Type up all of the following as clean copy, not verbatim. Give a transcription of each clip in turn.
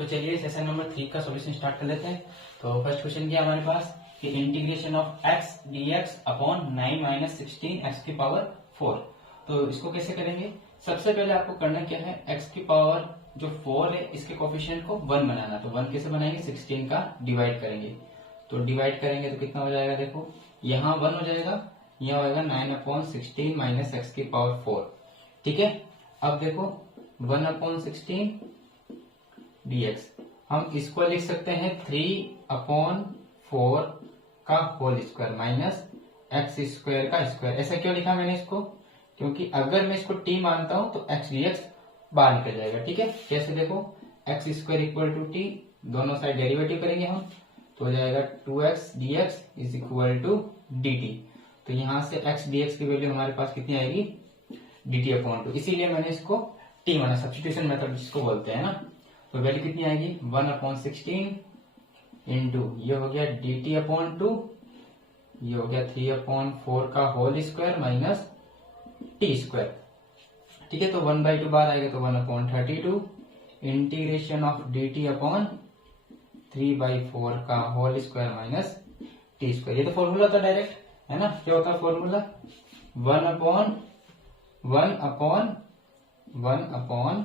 तो चलिए session number 3 का सॉल्यूशन स्टार्ट कर लेते हैं। तो फर्स्ट क्वेश्चन क्या हमारे पास कि integration of x dx upon 9 minus 16 x की पावर 4। तो इसको कैसे करेंगे? सबसे पहले आपको करना क्या है, x की पावर जो 4 है इसके कोफिशिएंट को 1 बनाना। तो 1 कैसे बनाएंगे? 16 का डिवाइड करेंगे। तो डिवाइड करेंगे तो कितना हो जाएगा? देखो यहाँ 1 हो जाएगा, यहाँ होगा 9 अपॉन 16 माइनस एक्स की पावर 4। ठीक है, अब देखो 1 अपॉन 16 dx, हम इसको लिख सकते हैं 3 अपॉन 4 का whole square minus x square का स्क्वायर। ऐसा क्यों लिखा मैंने इसको? क्योंकि अगर मैं इसको t मानता हूं तो x dx बाहर निकल जाएगा। ठीक है, कैसे? देखो x square equal to t, दोनों साइड डेरिवेटिव करेंगे हम, तो हो जाएगा 2x dx is equal to dt। तो यहां से x dx की वैल्यू हमारे पास कितनी आएगी? dt upon 2। इसीलिए मैंने इसको t माना, सब्स्टिट्यूशन मेथड जिसको बोलते हैं ना। तो वैल्यू कितनी आएगी? 1 अपॉन 16 इंटू ये हो गया dt अपॉन 2, ये हो गया 3 अपॉन 4 का whole square minus t square. ठीक है, तो 1/2 बार आएगा तो 1 upon 32 integration of dt upon 3/4 का whole square minus t square. ये तो फॉर्मूला था डायरेक्ट, है ना? क्या होता है formula? 1 upon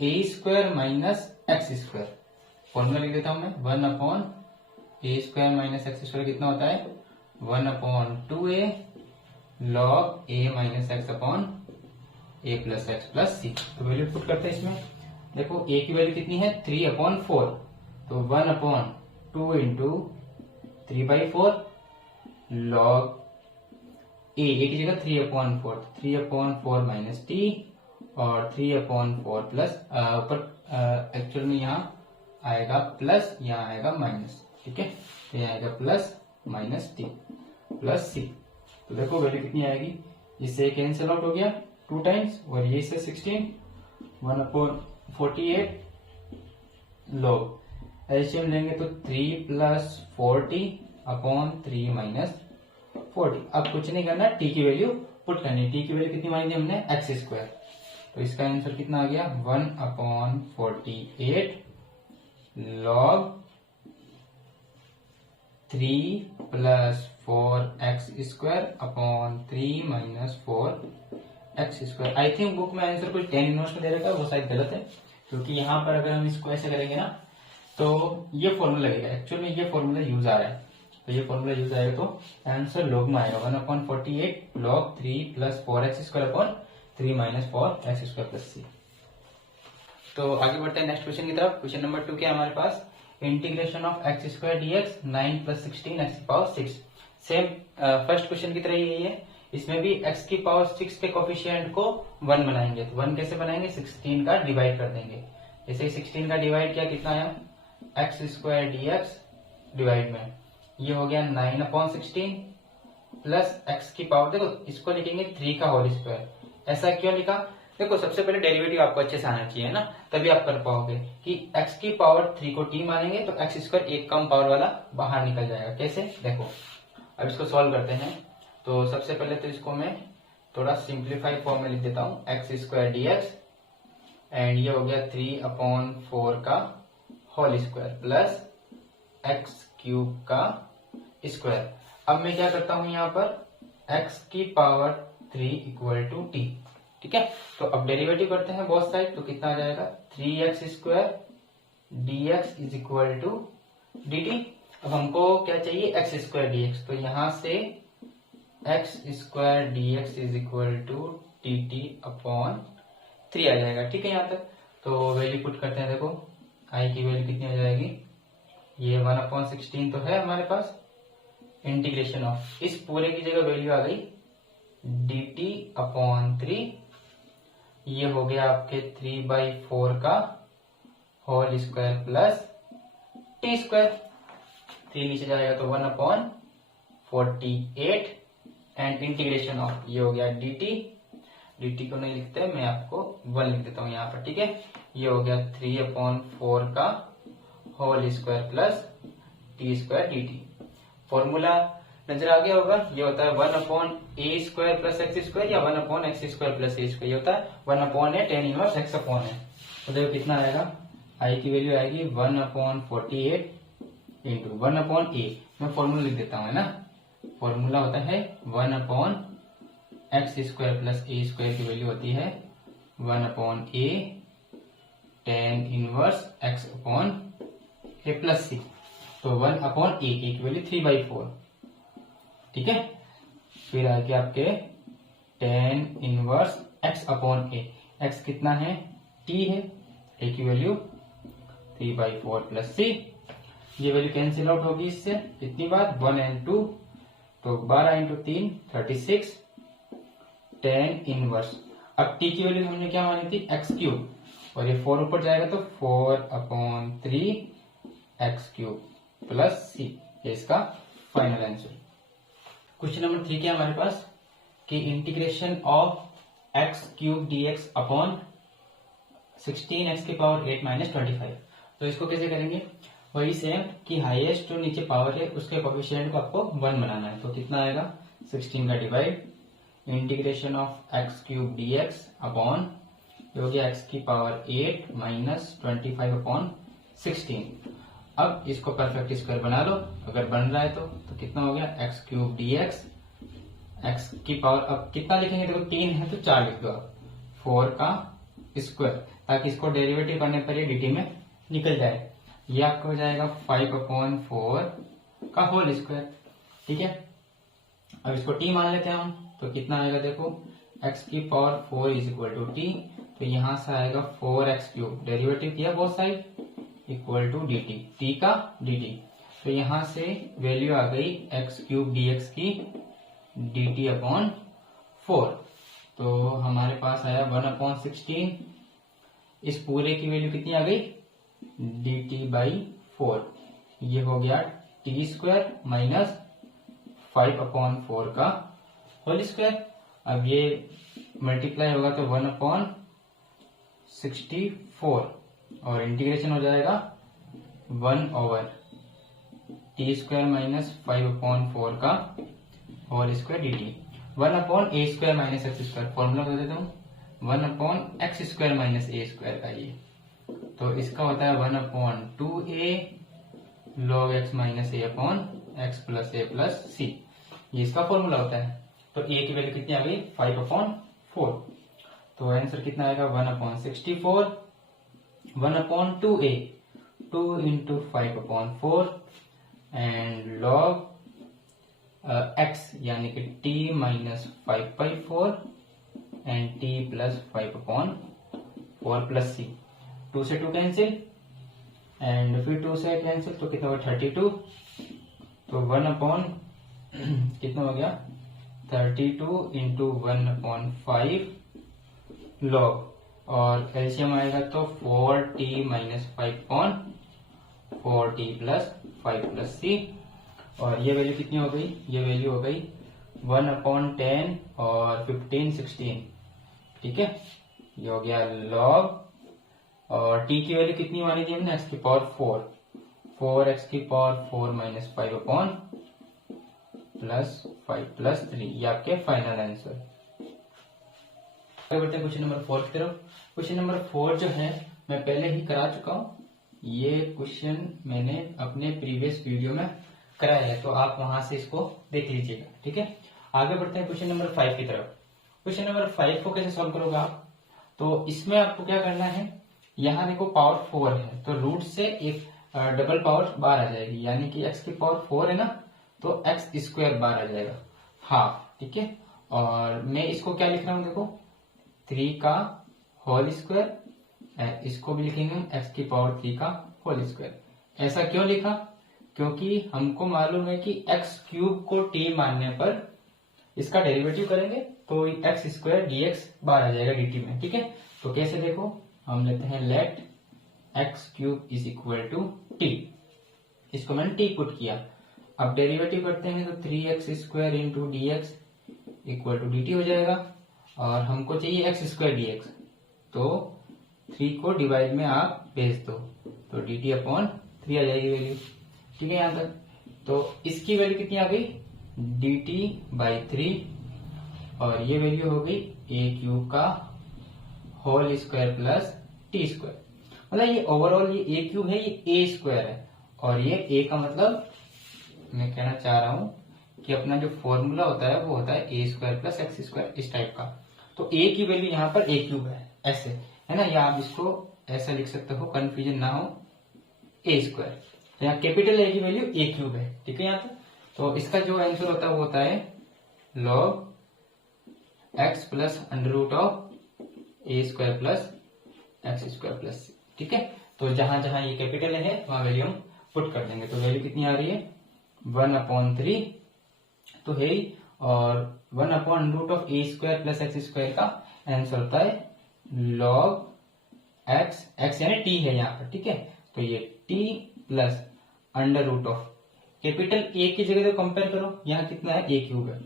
a square minus x square. Formula लिख देता हूं मैं, 1 upon a square minus x square कितना होता है? 1 upon 2a log a minus x upon a plus x plus c. तो वैल्यू पुट करते हैं इसमें। देखो ए की वैल्यू कितनी है? 3 अपॉन 4, तो 1 अपॉन 2 इंटू 3/4 लॉग ए की जगह 3 अपॉन 4, 3 अपॉन 4 माइनस टी और 3 अपॉन 4 प्लस ऊपर एक्चुअल में यहाँ आएगा प्लस, यहाँ आएगा माइनस। ठीक है, तो यहाँ आएगा plus minus T plus c. तो देखो वैल्यू कितनी आएगी? इससे कैंसिल आउट हो गया 2 टाइम्स और ये से 16, 1 अपॉन 48 लॉग एलसीएम लेंगे तो 3 प्लस 40 अपॉन 3 माइनस 40। अब कुछ नहीं करना, टी की वैल्यू पुट करनी। टी की वैल्यू कितनी मानी थी हमने? X square. तो इसका आंसर कितना आ गया? 1 upon 48 log 3 plus 4 x square upon 3 minus 4 x square. I think book में आंसर कुछ 10 इनवर्स में दे रखा है, वो शायद गलत है, क्योंकि यहाँ पर अगर हम इसको ऐसे करेंगे ना तो ये फॉर्मूला लगेगा। एक्चुअल में ये फॉर्मूला यूज आ रहा है, तो ये फॉर्मूला यूज आएगा तो आंसर लॉग में आएगा 1 upon 48 log 3 plus 4 x square upon 3 minus 4 x square plus c. तो आगे बढ़ते हैं नेक्स्ट क्वेश्चन की तरफ। क्वेश्चन नंबर 2 क्या है हमारे पास? Integration of x square dx 9 plus 16 x की पावर 6। सेम फर्स्ट क्वेश्चन की तरह यही है, इसमें भी x की पावर 6 के कोफिशिएंट को 1 बनाएंगे। तो 1 कैसे बनाएंगे? 16 का डिवाइड कर देंगे। जैसे 16 का डिवाइड किया, कितना आया? एक्स स्क्वायर dx डिवाइड में ये हो गया 9 अपॉन 16 प्लस एक्स की पावर, देखो इसको लिखेंगे 3 का होल स्क्वायर। ऐसा क्यों लिखा? देखो सबसे पहले डेरिवेटिव आपको अच्छे से आना चाहिए ना, तभी आप कर पाओगे कि x की पावर 3 को t मानेंगे तो एक्स स्क्वायर एक कम पावर वाला बाहर निकल जाएगा। कैसे? देखो अब इसको सॉल्व करते हैं। तो सबसे पहले तो इसको मैं थोड़ा सिंप्लीफाइड फॉर्म में लिख देता हूँ, एक्स स्क्वायर dx एंड ये हो गया 3 अपॉन 4 का whole square plus x cube का स्क्वायर। अब मैं क्या करता हूं यहाँ पर, x की पावर 3 इक्वल टू टी। ठीक है, तो अब डेरिवेटिव करते हैं बोथ साइड, तो कितना आ जाएगा? 3x square dx is equal to dt। अब हमको क्या चाहिए? x स्क्वायर dx, तो यहां से x square dx is equal to dt upon 3 आ जाएगा। ठीक है, यहाँ तक तो वैल्यू पुट करते हैं। देखो i की वैल्यू कितनी आ जाएगी? ये 1 अपॉन 16 तो है हमारे पास, इंटीग्रेशन ऑफ इस पूरे की जगह वैल्यू आ गई dt अपॉन 3, ये हो गया आपके 3/4 का whole square plus t square. 3 नीचे जाएगा तो 1 अपॉन 48 एंड इंटीग्रेशन ऑफ ये हो गया dt को नहीं लिखते, मैं आपको 1 लिख देता हूं यहाँ पर। ठीक है, ये हो गया 3/4 का whole square plus t square dt। Formula नजर आ गया होगा, ये होता है 1 upon a square plus x square या 1 upon x square plus a square. ये होता है 1 upon a tan inverse x upon a. तो देखो कितना आएगा, आई की वैल्यू आएगी 1/48 इंटू 1/a। मैं फॉर्मूला लिख देता हूँ, है ना। फॉर्मूला होता है 1/x² प्लस a स्क्वायर की वैल्यू होती है 1/a tan inverse x/a plus c। तो 1/a की वैल्यू 3/4, ठीक है। फिर आगे आपके tan इनवर्स x/a, x कितना है, t है, a की वैल्यू 3/4 प्लस c। ये वैल्यू कैंसिल आउट होगी इससे, कितनी बार, 1 and 2, तो 12 इंटू 3 36 tan इनवर्स। अब t की वैल्यू हमने क्या मानी थी, x³ और ये 4 ऊपर जाएगा तो 4/3 x³ प्लस c। ये इसका फाइनल आंसर। क्वेश्चन नंबर 3 क्या हमारे पास कि integration of x³ dx upon 16x की पावर 8 माइनस 25। तो इसको कैसे करेंगे, वही सेम कि हाईएस्ट जो नीचे पावर है उसके कोफिशिएंट को आपको 1 बनाना है। तो कितना आएगा, 16 का divide integration of x³ dx upon हो गया x की पावर 8 माइनस 25 अपॉन 16। अब इसको परफेक्ट स्क्वायर बना लो, अगर बन रहा है तो कितना हो गया, x³ dx, x की पावर अब कितना लिखेंगे, देखो 3 है तो 4 लिख दो आप, 4 का स्क्वायर, ताकि इसको डेरिवेटिव करने पर ये dt में निकल जाए। ये आपका हो जाएगा 5/4 का होल स्क्वायर, ठीक है। अब इसको t मान लेते हैं हम, तो कितना आएगा देखो, x की power 4 is equal to t, तो यहां से आएगा 4x³, डेरिवेटिव किया both side, equal to dt, t का dt। तो यहां से वैल्यू आ गई x³ dx की dt अपॉन 4। तो हमारे पास आया 1/16, इस पूरे की वैल्यू कितनी आ गई, dt/4। ये हो गया t² माइनस 5/4 का होल स्क्वायर। अब ये मल्टीप्लाई होगा तो 1/64 और इंटीग्रेशन हो जाएगा 1/t² माइनस 5/4 का whole square dt, 1/a² minus x²। Formula बता देता हूँ, 1/x² माइनस a² का ये, तो इसका होता है 1/2a log x minus a upon x plus a plus c। ये इसका फॉर्मूला होता है। तो a की वैल्यू कितनी आ गई, 5/4। तो आंसर कितना आएगा, 1/64, 1/2a, 2 into 5/4 and log x यानी कि t minus 5/4 and t plus 5/4 plus c। 2 से 2 कैंसिल एंड फिर 2 से कैंसिल, तो कितना होगा 32। तो 1/ कितना हो गया, 32 इंटू 1/5 log, और एलसीएम आएगा तो 4t minus 5/4t plus 5 plus c। और ये वैल्यू कितनी हो गई, ये वैल्यू हो गई 1/10 और 15 16, ठीक है। ये हो गया log, और t की वैल्यू कितनी मानी थी हमने, x की पावर 4x की power 4 minus 5 upon plus 5 plus 3। ये आपके फाइनल आंसर। आगे बढ़ते हैं क्वेश्चन नंबर 4 की तरफ। क्वेश्चन नंबर 4 जो है मैं पहले ही करा चुका हूँ, ये क्वेश्चन मैंने अपने प्रीवियस वीडियो में कराया है, तो आप वहां से इसको देख लीजिएगा, ठीक है। आगे बढ़ते हैं क्वेश्चन नंबर 5 की तरफ। क्वेश्चन नंबर 5 को कैसे सॉल्व करोगे आप, तो इसमें आपको क्या करना है, यहाँ देखो पावर 4 है तो रूट से एक डबल पावर बाहर आ जाएगी, यानी कि x की पावर 4 है ना, तो x² बाहर आ जाएगा हाफ, ठीक है। और मैं इसको क्या लिख रहा हूँ, देखो 3 का होल स्क्वायर, इसको भी लिखेंगे हम x की पावर 3 का होल स्क्वायर। ऐसा क्यों लिखा, क्योंकि हमको मालूम है कि x³ को t मानने पर इसका डेरिवेटिव करेंगे तो x² dx बाहर आ जाएगा dt में, ठीक है। तो कैसे, देखो हम लेते हैं let x³ is equal to t, इसको मैंने t पुट किया। अब डेरिवेटिव करते हैं तो 3x² into dx equal to dt हो जाएगा, और हमको चाहिए x² dx, तो 3 को डिवाइड में आप भेज दो तो dt अपॉन 3 आ जाएगी वैल्यू, ठीक है यहाँ तक। तो इसकी वैल्यू कितनी आ गई, dt/3, और ये वैल्यू हो गई a³ का होल स्क्वायर प्लस t²। मतलब ये ओवरऑल ये ए क्यूब है, ये ए स्क्वायर है, और ये ए का मतलब मैं कहना चाह रहा हूं कि अपना जो फॉर्मूला होता है वो होता है ए स्क्वायर प्लस एक्स स्क्वायर, इस टाइप का। तो ए की वैल्यू यहाँ पर ए क्यूब है, ऐसे है ना, या आप इसको ऐसा लिख सकते हो, कंफ्यूजन ना हो, ए स्क्वायर। तो यहाँ कैपिटल ए की वैल्यू ए क्यूब है, ठीक है यहाँ तक। तो इसका जो आंसर होता है वो होता है log x plus under root of a square plus x square plus, ठीक है। तो जहां जहां ये कैपिटल है वहां वैल्यू हम पुट कर देंगे। तो वैल्यू कितनी आ रही है 1/3 तो है ही, और 1/रूट of a square plus x square का आंसर होता है log एक्स यानी टी है यहाँ पर, ठीक है। तो ये t plus under root of capital a की जगह तो कंपेयर करो, यहाँ कितना है ए क्यूब है,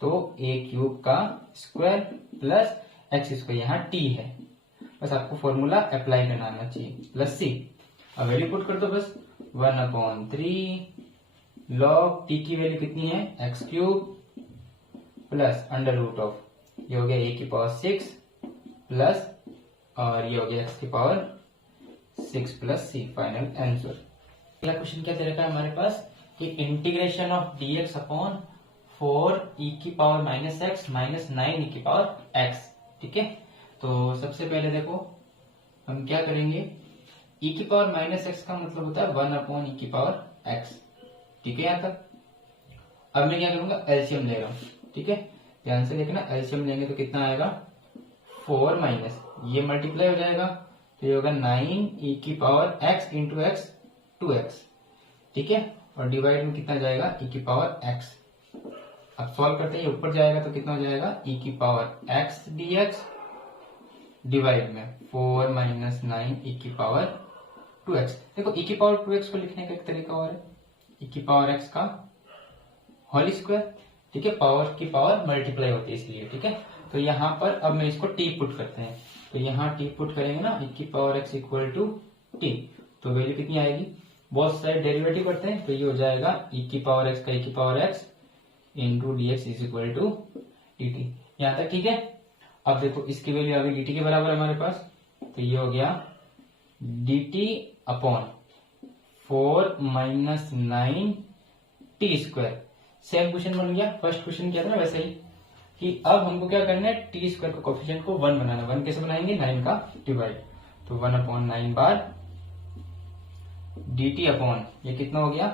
तो ए क्यूब का स्क्वायर प्लस एक्स स्क्वायर, यहाँ टी है, बस आपको फॉर्मूला अप्लाई करना आना चाहिए, प्लस सी। अब वैल्यू पुट कर दो बस, 1/3 लॉग टी की वैल्यू कितनी है x cube plus under root of, ये हो गया ए की पावर 6 प्लस, और ये हो गया एक्स की पावर 6 प्लस सी, फाइनल आंसर। अगला क्वेश्चन क्या दे रखा है हमारे पास कि integration of dx upon 4 e की power minus x minus 9 e की पावर एक्स, ठीक है। तो सबसे पहले देखो हम क्या करेंगे, e की पावर माइनस एक्स का मतलब होता है 1/e की पावर एक्स, ठीक है यहाँ तक। अब मैं क्या करूंगा, एलसीएम ले रहा हूं, ठीक है, ध्यान से देखना, एलसीएम लेंगे तो कितना आएगा 4 माइनस ये मल्टीप्लाई हो जाएगा, तो ये होगा 9 e की power x into x 2x, ठीक है, और डिवाइड में कितना जाएगा e की पावर x। अब सॉल्व करते हैं, ऊपर जाएगा तो कितना हो जाएगा e की पावर x dx डिवाइड में 4 माइनस 9 e की पावर 2x। देखो e की पावर 2x को लिखने का एक तरीका और है, e की पावर x का होल स्क्वायर, ठीक है, पावर की पावर मल्टीप्लाई होती है इसलिए, ठीक है। तो यहाँ पर अब मैं इसको t पुट करते हैं, तो यहाँ t पुट करेंगे ना, e की power x equal to t, तो वैल्यू कितनी आएगी, बहुत सारे डेरिवेटिव करते हैं, तो ये हो जाएगा e की पावर x का e की power x into d x is equal to d t, यहाँ तक ठीक है। अब देखो इसकी वैल्यू आ गई डी टी के बराबर हमारे पास, तो ये हो गया D T upon 4 minus 9 T square. Same question बन गया, फर्स्ट क्वेश्चन किया था ना वैसे ही, कि अब हमको क्या करना है, टी स्क्वायर का कोफिशिएंट को 1 बनाना। 1 कैसे बनाएंगे, 9 का डिवाइड, तो 1/9 बार डी टी अपॉन ये कितना हो गया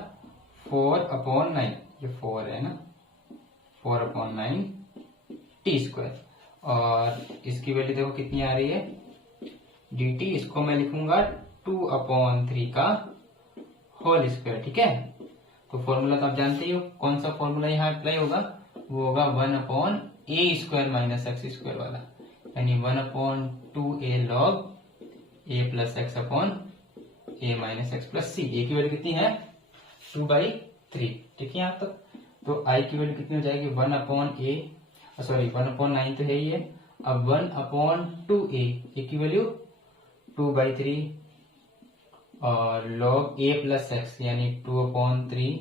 4/9, ये 4 है ना, 4/9 टी स्क्वायर, और इसकी वैल्यू देखो कितनी आ रही है डी टी, इसको मैं लिखूंगा 2/3 का होल स्क्वायर, ठीक है। तो फॉर्मूला तो आप जानते ही हो, कौन सा फॉर्मूला यहाँ अप्लाई होगा, वो होगा 1/a square minus x square वाला, यानी 1/2a log a plus x upon a minus x plus c. A की वैल्यू कितनी है 2/3, ठीक है यहाँ तक। तो i की वैल्यू कितनी हो जाएगी 1/9 तो है ही है, अब 1/2a, ए की वैल्यू 2/3 और log a प्लस एक्स यानी 2/3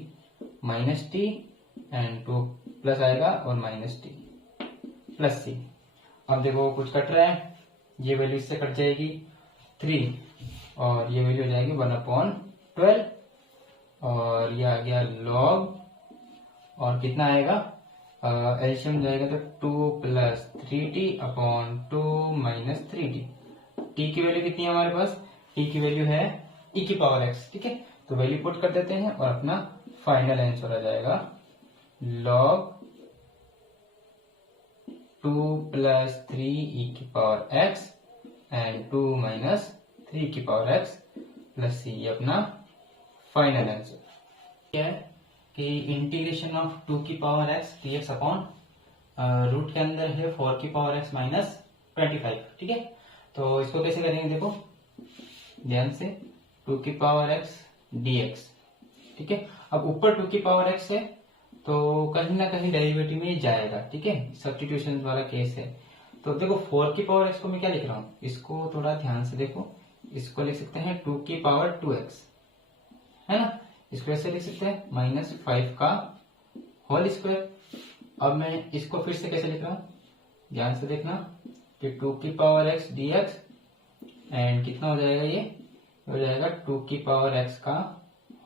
माइनस टी एंड 2 प्लस आएगा और माइनस टी प्लस सी। अब देखो कुछ कट रहा है, ये वैल्यू इससे कट जाएगी 3 और ये वैल्यू हो जाएगी 1/12 और ये आ गया log, और कितना आएगा एलसीएम जाएगा तो 2 plus 3t upon 2 minus 3t। T की वैल्यू कितनी है हमारे पास, टी की वैल्यू है e की पावर x, ठीक है। तो वैल्यू पुट कर देते हैं और अपना फाइनल आंसर आ जाएगा log 2 प्लस 3 e की पावर x एंड 2 माइनस 3 की पावर x प्लस c, ये अपना फाइनल आंसर क्या है कि इंटीग्रेशन ऑफ 2 की power x dx upon root के अंदर है 4 की पावर x माइनस 25, ठीक है। तो इसको कैसे करेंगे देखो ध्यान से, 2 की पावर x dx, ठीक है। अब ऊपर 2 की पावर x है तो कहीं ना कहीं डेरिवेटिव में जाएगा, ठीक है, सब्स्टिट्यूशन वाला केस है। तो देखो 4 की पावर x को मैं क्या लिख रहा हूँ, इसको थोड़ा ध्यान से देखो, इसको लिख सकते हैं 2 की पावर 2x, है ना, इसको ऐसे लिख सकते हैं -5 का होल स्क्वायर। अब मैं इसको फिर से कैसे लिख रहा हूँ, ध्यान से देखना कि 2 की पावर x dx एंड कितना हो जाएगा ये हो जाएगा 2 की पावर x का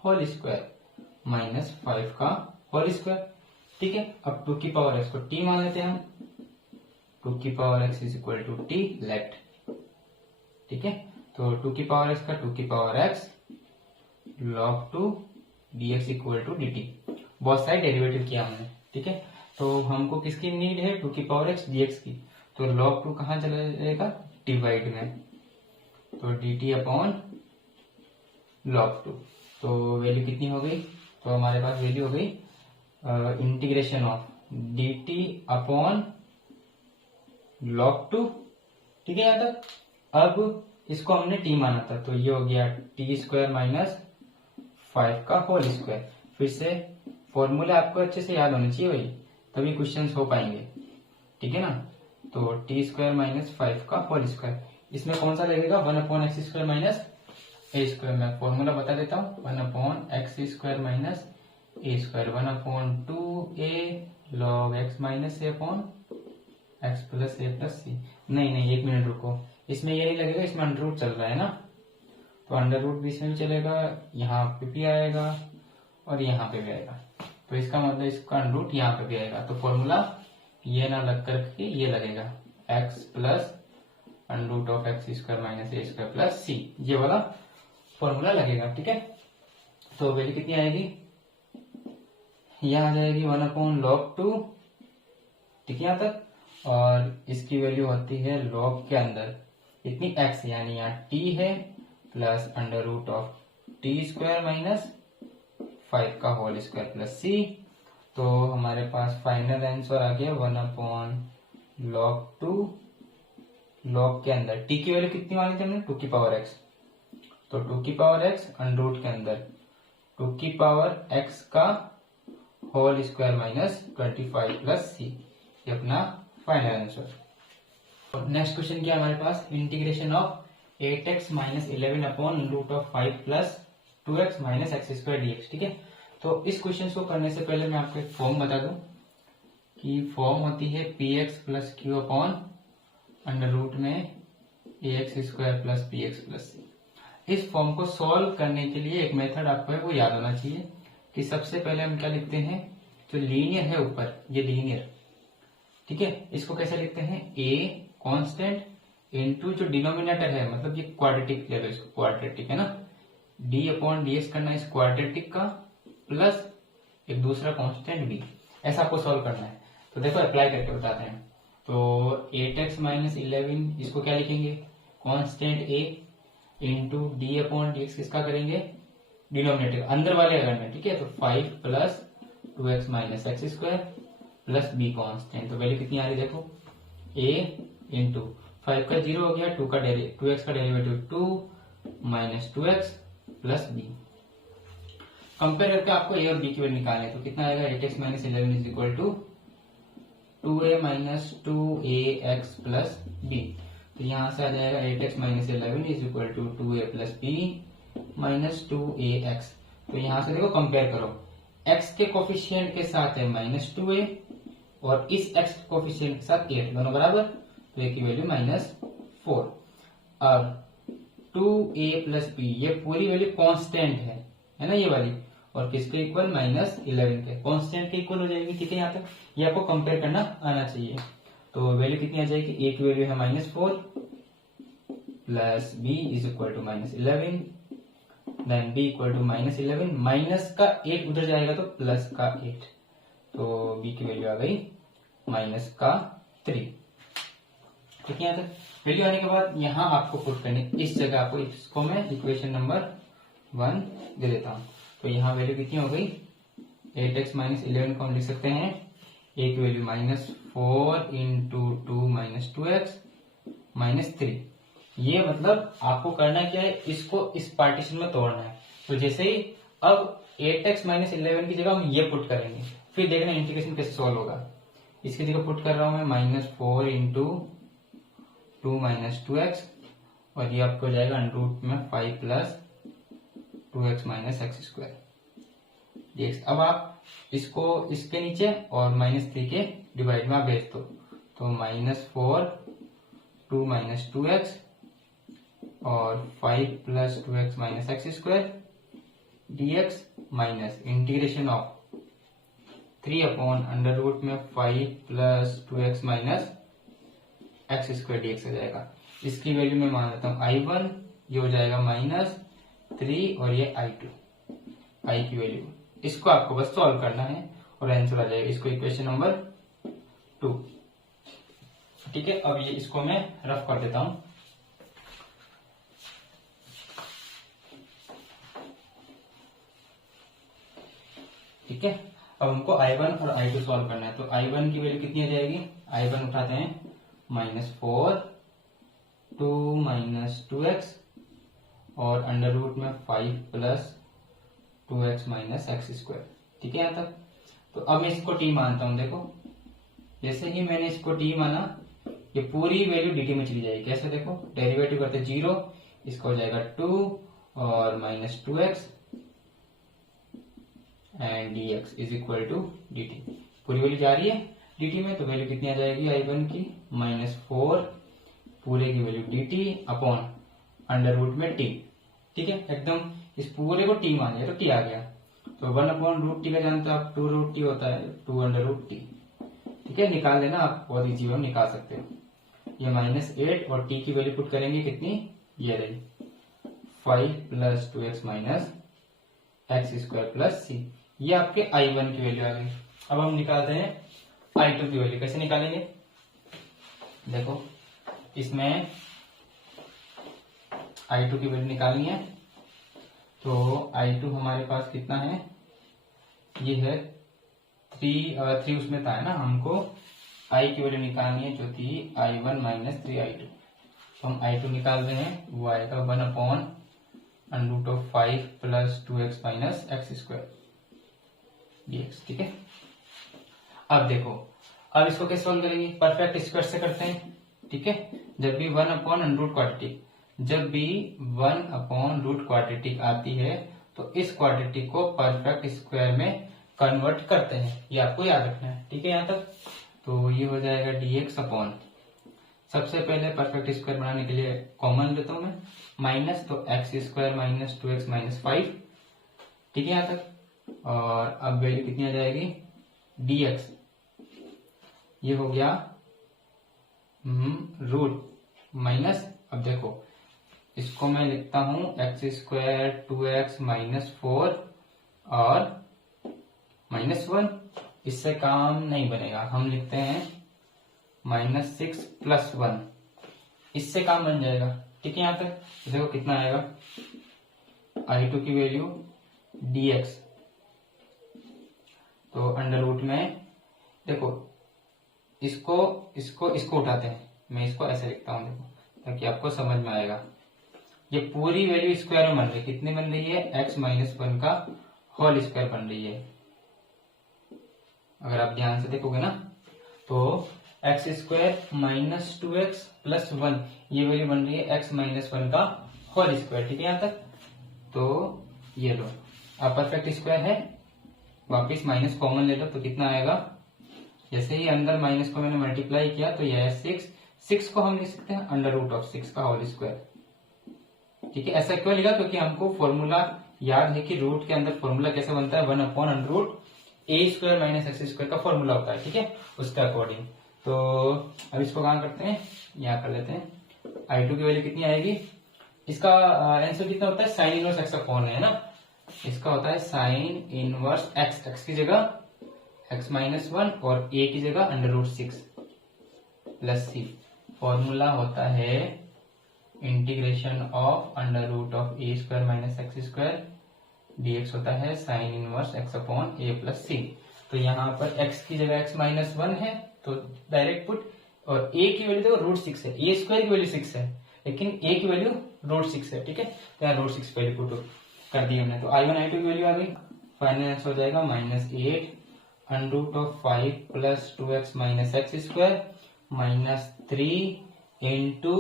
होल स्क्वायर माइनस 5 का होल स्क्वायर। ठीक है, अब 2 की पावर x को t मान लेते हैं हम। 2 की power x is equal to t let. ठीक है, तो 2 की पावर x का 2 की power x log 2 dx equal to dt। बहुत सारे डेरिवेटिव किया हमने। ठीक है, तो हमको किसकी नीड है? 2 की पावर x dx की। तो log 2 कहाँ चला जाएगा? डिवाइड में, तो dt अपॉन log 2। तो वैल्यू कितनी हो गई? तो हमारे पास वैल्यू हो गई integration of dt upon log 2। ठीक है, यहाँ तक। अब इसको हमने t माना था, तो ये हो गया t स्क्वायर माइनस 5 का होल स्क्वायर। फिर से फॉर्मूला आपको अच्छे से याद होना चाहिए भाई, तभी क्वेश्चंस हो पाएंगे। ठीक है ना, तो टी स्क्वायर माइनस 5 का होल स्क्वायर, इसमें कौन सा लगेगा? 1 upon x square minus a square. मैं फॉर्मूला बता देता हूँ, 1 upon x square minus a square, 1 upon 2a log x minus a upon x plus a plus c. नहीं, एक मिनट रुको, इसमें ये नहीं लगेगा, इसमें अंडर रूट चल रहा है ना, तो अंडर रूट भी इसमें भी चलेगा, यहाँ पे भी आएगा और यहाँ पे भी आएगा। तो इसका मतलब इसका अंडर रूट यहाँ पे भी आएगा। तो फॉर्मूला ये ना लग करके ये लगेगा, x plus under root of x square minus a square plus c, ये वाला फॉर्मूला लगेगा। ठीक है, तो वैल्यू कितनी आएगी? यहाँ आ जाएगी 1 अपॉन लॉग 2। ठीक है, यहाँ तक। और इसकी वैल्यू होती है लॉग के अंदर इतनी x, यानी यहाँ t है plus under root of t square minus 5 का होल स्क्वायर प्लस सी। तो हमारे पास फाइनल आंसर आ गया 1 अपॉन लॉग 2। लॉग के अंदर t की वैल्यू कितनी मानी थी हमने? 2 की पावर x, तो 2 की पावर x अंडर रूट के अंदर 2 की पावर x का whole square minus 25 plus c, ये अपना फाइनल आंसर। नेक्स्ट क्वेश्चन क्या हमारे पास? Integration of 8x minus 11 upon root of 5 plus 2x minus x square dx। ठीक है, तो इस क्वेश्चन को करने से पहले मैं आपको एक फॉर्म बता दूं कि फॉर्म होती है px plus q upon under root में ax square plus px plus c. इस फॉर्म को सॉल्व करने के लिए एक मेथड आपको है वो याद होना चाहिए कि सबसे पहले हम क्या लिखते हैं? जो लीनियर है ऊपर, ये लीनियर। ठीक है, इसको कैसे लिखते हैं? a कांस्टेंट इनटू जो डिनोमिनेटर है, मतलब ये क्वाड्रेटिक ले लो इसको, क्वाड्रेटिक है ना, d अपॉन ds करना इस क्वाड्रेटिक का प्लस एक दूसरा कांस्टेंट b, ऐसा आपको सॉल्व करना है। तो देखो अप्लाई करके बताते हैं। तो 8x माइनस 11 इसको क्या लिखेंगे? Constant a into D upon dx किसका करेंगे? डिनोमिनेटर अंदर वाले अगर में। ठीक है, तो 5 plus 2x minus x square plus b constant. तो वैल्यू कितनी आ रही देखो, a इंटू 5 का 0 हो गया, 2x का derivative 2 minus 2x plus b। Compare करके आपको a और b की वैल्यू निकालनी है, तो कितना आएगा? 8x minus 11 is equal to 2a minus 2ax plus b। तो यहाँ से आ जाएगा 8x minus 11 is equal to 2a plus b minus 2ax। तो यहाँ से देखो कंपेयर करो, x के कोफिशिएंट के साथ है माइनस 2a और इस x कोफिशिएंट के साथ 8, दोनों बराबर, तो a की वैल्यू माइनस 4। अब 2a प्लस b, ये पूरी वैल्यू कांस्टेंट है ना ये वाली, और किसके इक्वल? माइनस 11 के, कांस्टेंट के इक्वल हो जाएगी। ठीक है, यहाँ तक ये आपको कंपेयर करना आना चाहिए। तो वैल्यू कितनी आ जाएगी? a की वैल्यू है minus 4 plus b is equal to minus 11, then b equal to minus 11, minus का 8 उधर जाएगा तो प्लस का 8, तो b की वैल्यू आ गई माइनस का 3। ठीक है, यहाँ तक वैल्यू आने के बाद यहाँ आपको पुट करनी, इस जगह आपको, इसको मैं इक्वेशन नंबर 1 दे देता हूँ। तो यहाँ वैल्यू कितनी हो गई? 8x माइनस 11 को हम लिख सकते हैं a की value minus 4 into 2 minus 2x minus 3। ये मतलब आपको करना क्या है? इसको इस पार्टीशन में तोड़ना है। तो जैसे ही अब 8x माइनस 11 की जगह हम ये पुट करेंगे, फिर देखना इंटीग्रेशन कैसे सॉल्व होगा। इसकी जगह पुट कर रहा हूं मैं माइनस 4 इंटू 2 माइनस 2x, और ये आपको हो जाएगा अंडर रूट में 5 plus 2x minus x square dx। अब आप इसको इसके नीचे और माइनस 3 के डिवाइड में आप भेज दो, तो माइनस 4 2 माइनस 2x और 5 plus 2x minus x square dx minus integration of 3 upon under root में 5 plus 2x minus x square dx हो जाएगा। इसकी वैल्यू मैं मान लेता हूँ I1, ये हो जाएगा -3 और ये I2, I की वैल्यू। इसको आपको बस सॉल्व करना है और आंसर आ जाएगा। इसको इक्वेशन नंबर 2। ठीक है, अब ये इसको मैं रफ कर देता हूं। ठीक है, अब हमको I1 और I2 सॉल्व करना है। तो I1 की वैल्यू कितनी आ जाएगी? I1 उठाते हैं -4 2 माइनस 2x और अंडर रूट में 5 plus 2x minus x square. ठीक है यहाँ तक। तो अब मैं इसको t मानता हूं। देखो, जैसे ही मैंने इसको t माना, ये पूरी वैल्यू dt में चली जाएगी। कैसे? देखो, डेरिवेटिव करते 0, इसका हो जाएगा 2 और -2x and dx is equal to dt। पूरी वैल्यू जा रही है dt में, तो वैल्यू कितनी आ जाएगी I1 की? -4 पूरे की value dt upon under root में t। ठीक है, एकदम इस पूरे को t मान लिया तो t आ गया। तो 1 अपॉन रूट टी का जानते हो आप, 2 रूट टी होता है, 2 अंडर रूट टी। ठीक है, निकाल लेना आप, बहुत इजी हम निकाल सकते हो। ये -8 और t की वैल्यू पुट करेंगे कितनी? ये रही 5 plus 2x minus x square plus c। ये आपके I1 की वैल्यू आ गई। अब हम निकालते हैं I2 की वैल्यू। कैसे निकालेंगे? देखो, इसमें I2 की वैल्यू निकालनी है। तो I2 हमारे पास कितना है? ये है 3 उसमें था ना, हमको I की वैल्यू निकालनी है जो थी I1 माइनस 3I2। तो हम I2 निकाल रहे हैं, वो आएगा 1 upon under root of 5 plus 2x minus x square dx। ठीक है, अब देखो, अब इसको कैसे सॉल्व करेंगे? परफेक्ट स्क्वायर से करते हैं। ठीक है, जब भी 1 अपॉन अंडर रूट क्वाड्रेटिक, जब भी 1 अपॉन रूट क्वाड्रेटिक आती है तो इस क्वाड्रेटिक को परफेक्ट स्क्वायर में कन्वर्ट करते हैं। ये आपको याद रखना है। ठीक है यहाँ तक। तो ये हो जाएगा dx अपॉन, सबसे पहले परफेक्ट स्क्वायर बनाने के लिए कॉमन लेता हूं मैं, माइनस, तो x square minus 2x minus 5। ठीक है यहाँ तक। और अब वैल्यू कितनी आ जाएगी? dx, ये हो गया रूट माइनस, अब देखो इसको मैं लिखता हूं एक्स स्क्वायर 2x माइनस 4 और -1। इससे काम नहीं बनेगा, हम लिखते हैं -6 प्लस 1, इससे काम बन जाएगा। ठीक है यहाँ तक। देखो कितना आएगा I2 की वैल्यू dx, तो अंडर रूट में, देखो इसको उठाते हैं, मैं इसको ऐसे लिखता हूं देखो, ताकि आपको समझ में आएगा। ये पूरी वैल्यू स्क्वायर में बन रही है। कितनी बन रही है? x माइनस 1 का होल स्क्वायर बन रही है। अगर आप ध्यान से देखोगे ना, तो x square minus 2x plus 1, ये वैल्यू बन रही है x माइनस 1 का होल स्क्वायर। ठीक है यहाँ तक। तो ये लो, अब परफेक्ट स्क्वायर है, वापिस माइनस कॉमन ले लो, तो कितना आएगा? जैसे ही अंदर माइनस को मैंने मल्टीप्लाई किया तो यह है 6 को हम लिख सकते हैं अंडर रूट ऑफ 6 का होल स्क्वायर। ठीक है, ऐसा क्यों लिखा? क्योंकि हमको फॉर्मूला याद है कि रूट के अंदर फॉर्मूला कैसे बनता है, 1 अपॉन अंडर रूट ए स्क्वायर माइनस एक्स स्क्वायर का फॉर्मूला होता है। ठीक है, उसके अकॉर्डिंग। तो अब इसको कहाँ करते हैं, यहाँ कर लेते हैं। I2 की वैल्यू कितनी आएगी? इसका आंसर कितना होता है? साइन इनवर्स एक्स अपॉन है ना, इसका होता है साइन इनवर्स एक्स, एक्स की जगह x माइनस 1 और a की जगह under root 6 plus c। Formula होता है integration of under root of a square minus x square dx होता है sine inverse x upon a plus c। तो यहाँ पर x की जगह x माइनस 1 है, तो डायरेक्ट पुट, और a की वैल्यू देखो रूट 6 है, a स्क्वायर की वैल्यू 6 है, लेकिन a की वैल्यू रूट 6 है। ठीक है, तो यहाँ रूट 6 वैल्यू पुट कर दी हमने। तो I1 I2 की वैल्यू आ गई। फाइनल आंसर हो जाएगा -8 under root of 5 plus 2x minus x square minus 3 into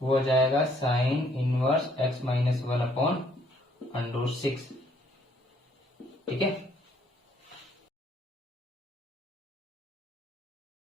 वो हो जाएगा sine inverse x minus 1 upon under root 6। ठीक है।